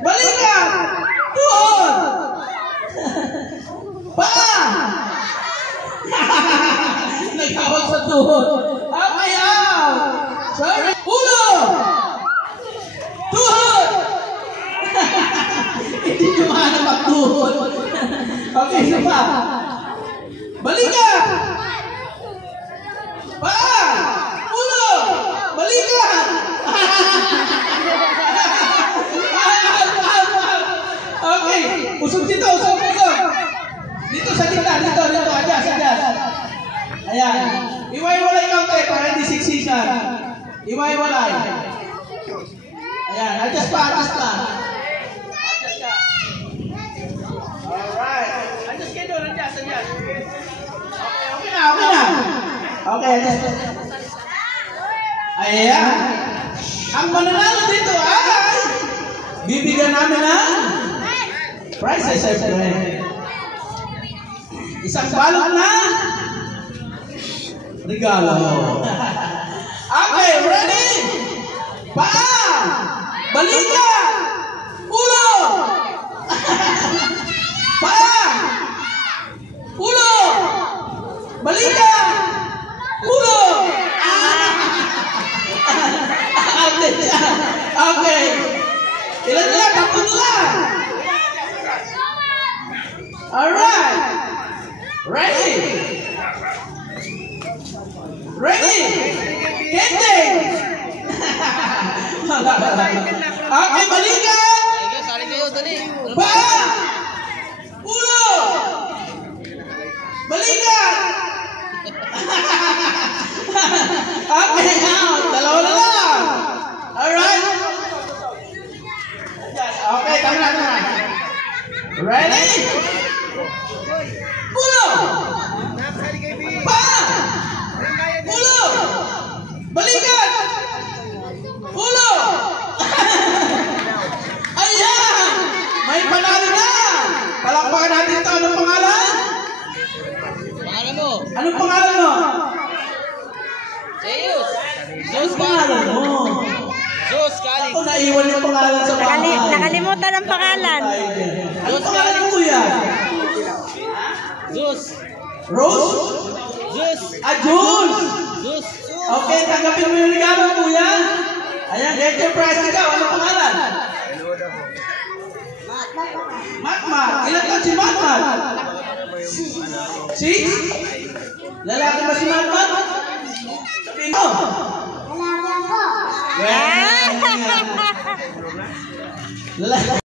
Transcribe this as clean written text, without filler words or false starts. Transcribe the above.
Balikan! Tuhod! Paa! Nagkawag sa tuhod. Okay, out! Sorry. Ulo! Tuhod! Hindi nyo mahanap ang tuhod. Okay, isa pa. Balikan! Paa! Ulo! Balikan! Okay, usog dito, usog. Dito sa kita, dito, adjust. Ayan. Iwaiwalay kaunti para hindi siksikan. Iwaiwalay. Ayan, adjust pa. Adjust ka. Alright. Adjust kayo doon, adjust. Okay na. Okay, adjust. Ayan. Ang mananalo dito ay bibigyan namin ng prizes, siyempre. Isang balot na regalo. Okay, ready? Paa! Balikan! Ulo! Paa! Ulo! Balikan! Ulo! Okay. Ilan na? Tatlo na. Alright. Ready? Kending! Okay, balikan! Sali kayo, dali. Paa! Ulo! Balikan! Okay, out. Dalawa na lang. Alright? Okay, tama na. Ready? Ulo! Paa! Ulo! Balikan! Ulo! Ayan! May panalo na! Palakpakan natin ito. Anong pangalan? Pangalan mo? Anong pangalan mo? Zeus. Anong pangalan mo? Zeus Kali. Ako naiwan yung pangalan sa bahay. Nakalimutan ang pangalan. Anong pangalan mo yan? Zeus. Rose? Zeus. Jules! Zeus. Okay, tanggapin mo yung regalo, kuya. Ayan, get your prize ikaw. Anong pangalan? Matmat. Ilan taon si Matmat? 6? Lalaki ba si Matmat? Sabihin mo. Lalaki ako. Lalaki.